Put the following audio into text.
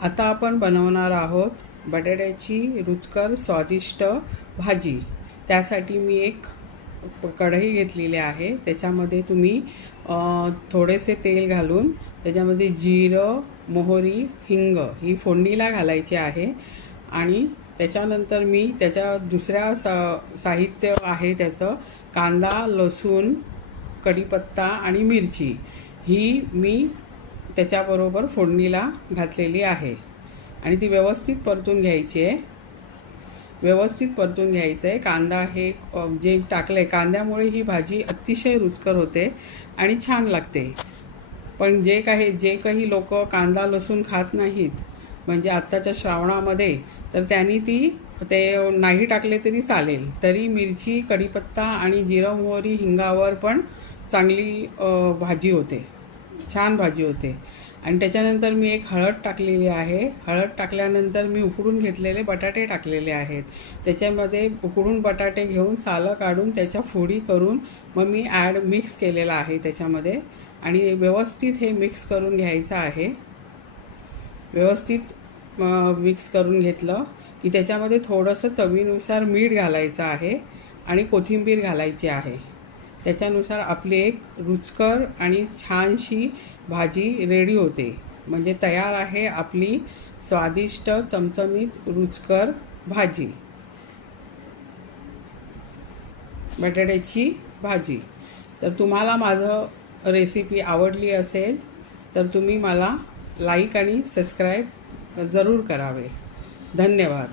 आता आपण बनवणार आहोत बटाट्याची रुचकर स्वादिष्ट भाजी। त्यासाठी मी एक कढई घेतलेली आहे। त्याच्यामध्ये तुम्ही थोडेसे तेल घालून त्याच्यामध्ये जिरं, मोहरी, हिंग ही फोडणीला घालायची आहे। आणि त्याच्यानंतर मी त्याच्या दुसऱ्या साहित्य आहे त्याचं कांदा, लसूण, कढीपत्ता आणि मिरची ही मी त्याच्याबरोबर फोडणीला घातलेली आहे आणि ती व्यवस्थित परतून घ्यायची आहे। व्यवस्थित परतून घ्यायचं आहे। कांदा हे जे टाकले कांद्यामुळे ही भाजी अतिशय रुचकर होते आणि छान लागते। पण जे काही लोक कांदा लसूण खात नाहीत, म्हणजे आत्ताच्या श्रावणामध्ये, तर त्यांनी ते नाही टाकले तरी चालेल। तरी मिरची, कढीपत्ता आणि जिरं मोहरी हिंगावर पण चांगली भाजी होते, छान भाजी होते। आणि त्याच्यानंतर मी एक हळद टाकलेली आहे। हळद टाकल्यानंतर मी उकडून घेतलेले बटाटे टाकलेले आहेत। त्याच्यामध्ये उकडून बटाटे घेऊन सालं काढून त्याच्या फोडी करून मग मी मिक्स केलेला आहे त्याच्यामध्ये। आणि व्यवस्थित हे मिक्स करून घ्यायचं आहे। व्यवस्थित मिक्स करून घेतलं की त्याच्यामध्ये थोडंसं चवीनुसार मीठ घालायचं आहे आणि कोथिंबीर घालायची आहे। त्याच्यानुसार आपली एक रुचकर आणि छानशी भाजी रेडी होते। म्हणजे तयार आहे आपली स्वादिष्ट चमचमीत रुचकर भाजी, बटाट्याची भाजी। तर तुम्हाला माझं रेसिपी आवडली असेल तर तुम्ही मला लाईक आणि सबस्क्राईब जरूर करावे। धन्यवाद।